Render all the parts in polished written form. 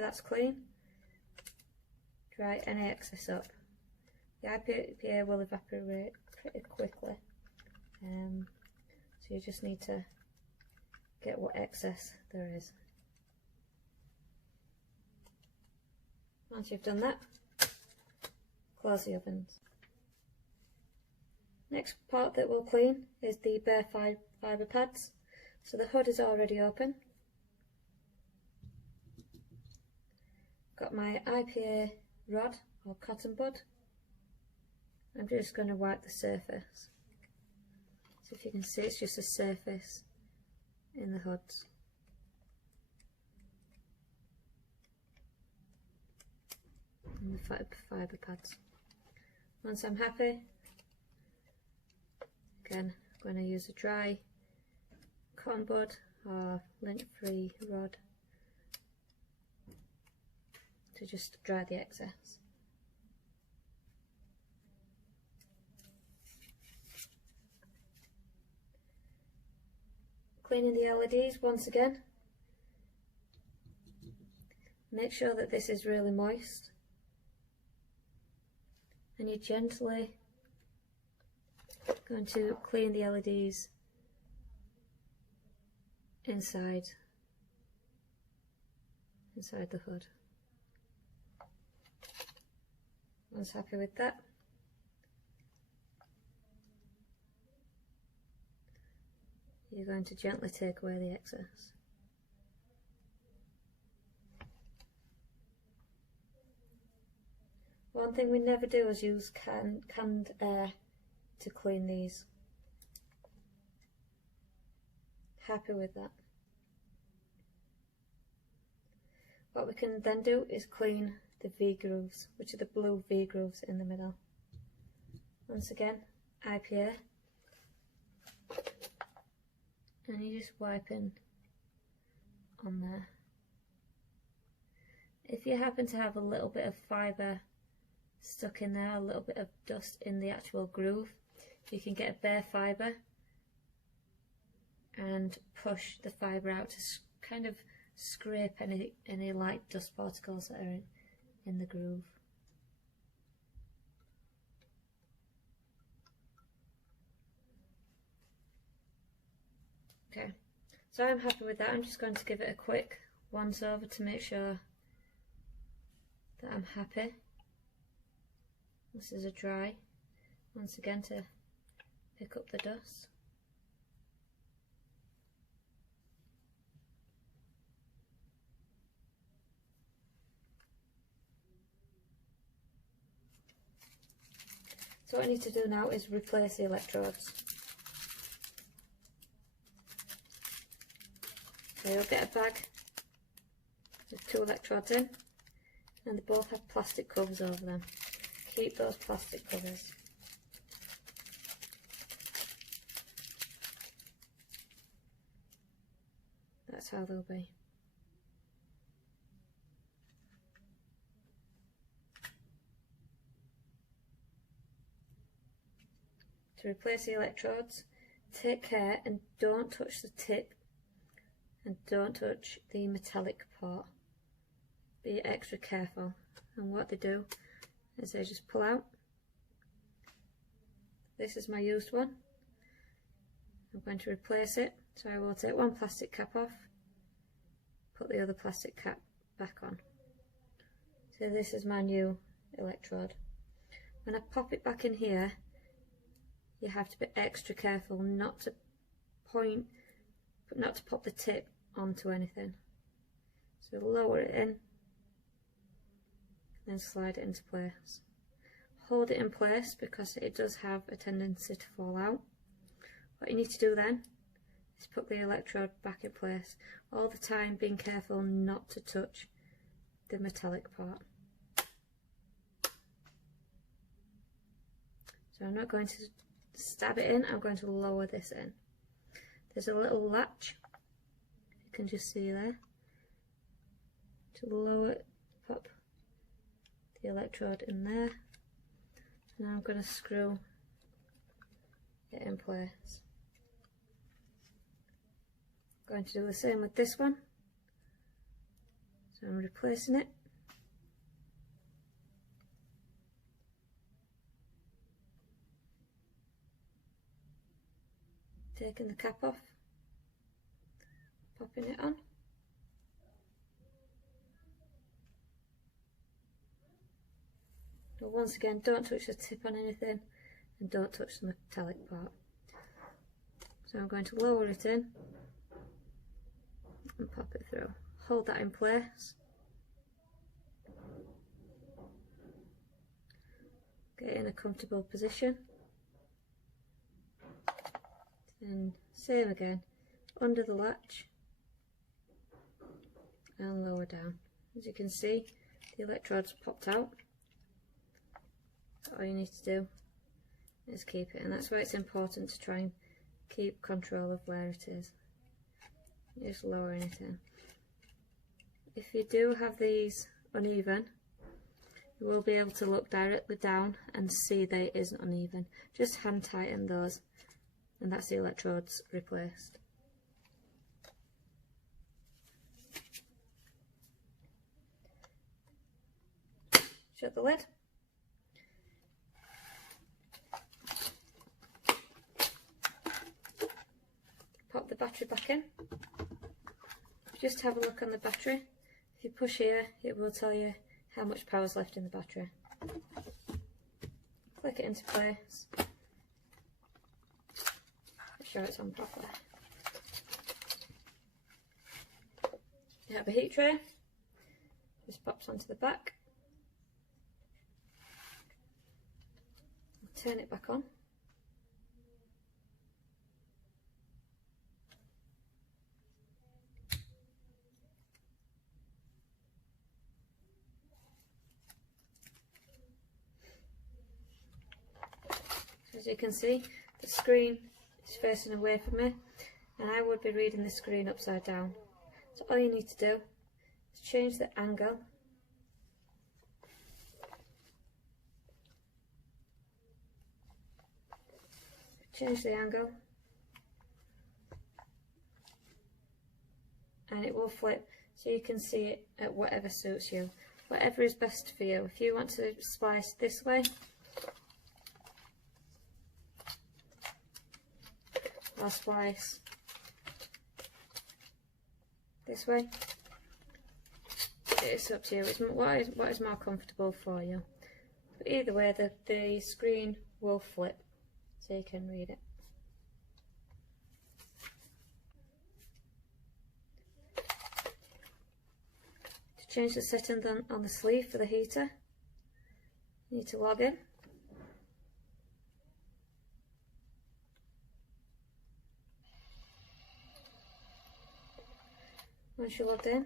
happy that's clean, dry any excess up. The IPA will evaporate pretty quickly, so you just need to get what excess there is. Once you've done that, close the ovens. Next part that we'll clean is the bare fibre pads. So the hood is already open. Got my IPA rod or cotton bud. I'm just going to wipe the surface. So if you can see, it's just a surface in the hoods. And the fibre pads. Once I'm happy, again, I'm going to use a dry cotton bud or lint-free rod to just dry the excess. Cleaning the LEDs once again. Make sure that this is really moist, and you're gently going to clean the LEDs inside the hood. Once happy with that, you're going to gently take away the excess. One thing we never do is use canned air to clean these. Happy with that. What we can then do is clean the V grooves, which are the blue V grooves in the middle. Once again, IPA, and you just wipe in on there. If you happen to have a little bit of fibre stuck in there, a little bit of dust in the actual groove, you can get a bare fibre and push the fibre out to kind of scrape any light dust particles that are in the groove. Okay, so I'm happy with that. I'm just going to give it a quick once over to make sure that I'm happy. This is a dry, once again, to pick up the dust. So what I need to do now is replace the electrodes. So you'll get a bag with 2 electrodes in, and they both have plastic covers over them. Keep those plastic covers. That's how they'll be. To replace the electrodes, take care and don't touch the tip and don't touch the metallic part. Be extra careful. And what they do is they just pull out. This is my used one. I'm going to replace it, so I will take one plastic cap off, put the other plastic cap back on. So this is my new electrode. When I pop it back in here, you have to be extra careful not to pop the tip onto anything. So lower it in, then slide it into place. Hold it in place because it does have a tendency to fall out. What you need to do then is put the electrode back in place, all the time being careful not to touch the metallic part. So I'm not going to stab it in, I'm going to lower this in. There's a little latch, you can just see there, to lower it, pop the electrode in there. Now I'm going to screw it in place. I'm going to do the same with this one. So I'm replacing it. Taking the cap off, popping it on. But once again, don't touch the tip on anything and don't touch the metallic part. So I'm going to lower it in and pop it through. Hold that in place. Get in a comfortable position. And same again, under the latch and lower down. As you can see, the electrodes popped out. So all you need to do is keep it, and that's why it's important to try and keep control of where it is. You're just lowering it in. If you do have these uneven, you will be able to look directly down and see that it isn't uneven. Just hand tighten those, and that's the electrodes replaced. Shut the lid. Pop the battery back in. Just have a look on the battery. If you push here, it will tell you how much power is left in the battery. Click it into place. Make sure it's on properly. You have a heat tray. Just pops onto the back. Turn it back on. As you can see, the screen is facing away from me, and I would be reading the screen upside down. So all you need to do is change the angle . Change the angle and it will flip, so you can see it at whatever suits you, whatever is best for you. If you want to splice this way, I'll splice this way. It's up to you. It's what is more comfortable for you. But either way, the screen will flip, so you can read it. To change the setting on the sleeve for the heater, you need to log in. Once you're logged in,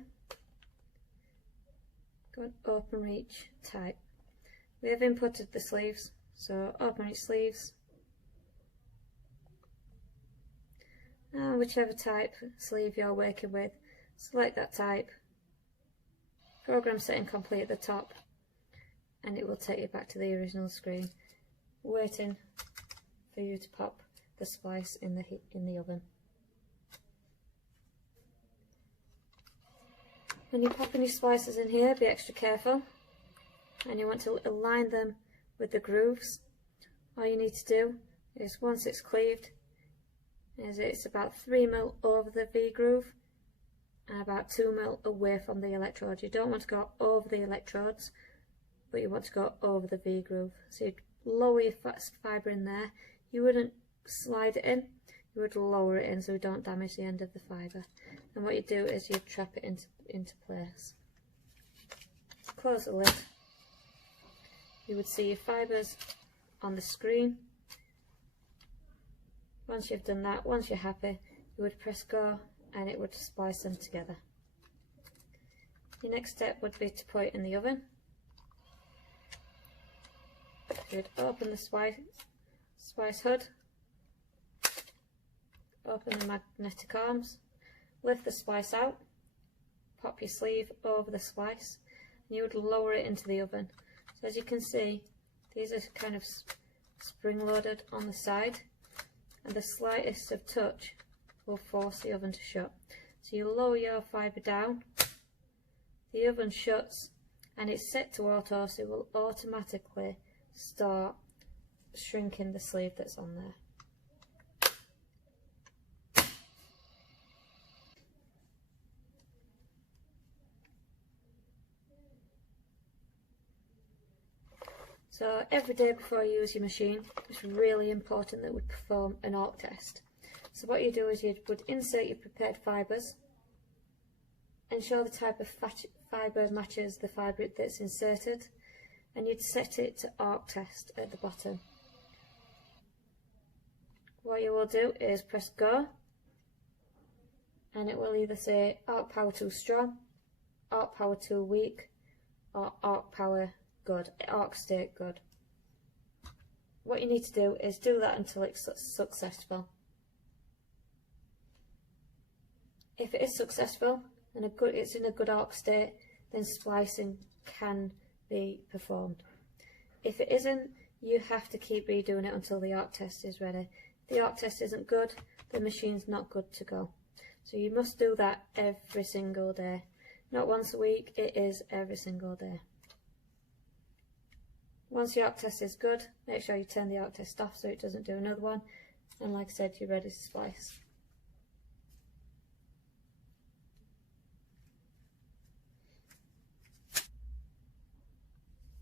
go and open reach type. We have inputted the sleeves, so open reach sleeves. And whichever type sleeve you're working with, select that type, program setting complete at the top, and it will take you back to the original screen, waiting for you to pop the splice in the oven. When you're popping your splices in here, be extra careful, and you want to align them with the grooves. All you need to do is, once it's cleaved, it's about 3 mil over the V groove and about 2 mil away from the electrode. You don't want to go over the electrodes, but you want to go over the V groove. So you'd lower your fibre in there. You wouldn't slide it in, you would lower it in so you don't damage the end of the fibre. And what you do is you trap it into place. Close the lid. You would see your fibres on the screen. Once you've done that, once you're happy, you would press go and it would splice them together. Your next step would be to put it in the oven. You would open the splice hood, open the magnetic arms, lift the splice out, pop your sleeve over the splice, and you would lower it into the oven. So as you can see, these are kind of spring loaded on the side, and the slightest of touch will force the oven to shut. So you lower your fibre down, the oven shuts and it's set to auto, so it will automatically start shrinking the sleeve that's on there. So every day before you use your machine, it's really important that we perform an arc test. So what you do is you would insert your prepared fibres, ensure the type of fibre matches the fibre that's inserted, and you'd set it to arc test at the bottom. What you will do is press go, and it will either say arc power too strong, arc power too weak, or arc power good, arc state good. What you need to do is do that until it's successful. If it is successful and it's in a good arc state, then splicing can be performed. If it isn't, you have to keep redoing it until the arc test is ready. If the arc test isn't good, the machine's not good to go. So you must do that every single day. Not once a week, it is every single day. Once your arc test is good, make sure you turn the arc test off so it doesn't do another one, and like I said, you're ready to splice.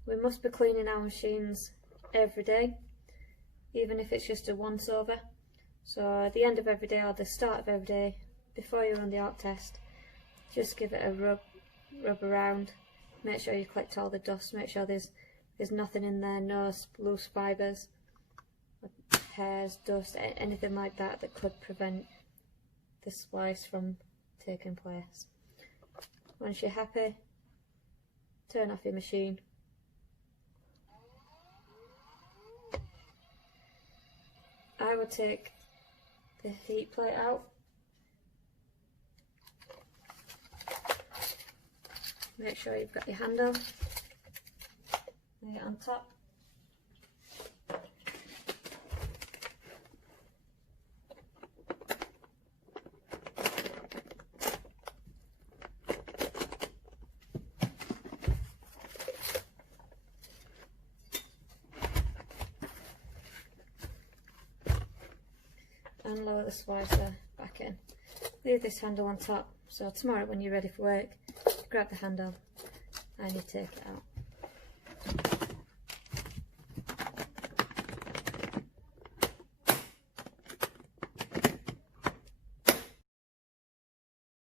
We must be cleaning our machines every day, even if it's just a once over. So at the end of every day or the start of every day, before you run the arc test, just give it a rub around, make sure you collect all the dust, make sure there's nothing in there, no loose fibres, hairs, dust, anything like that that could prevent the splice from taking place. Once you're happy, turn off your machine. I would take the heat plate out, make sure you've got your handle, lay it on top, and lower the splicer back in. Leave this handle on top, so tomorrow when you're ready for work, grab the handle and you take it out.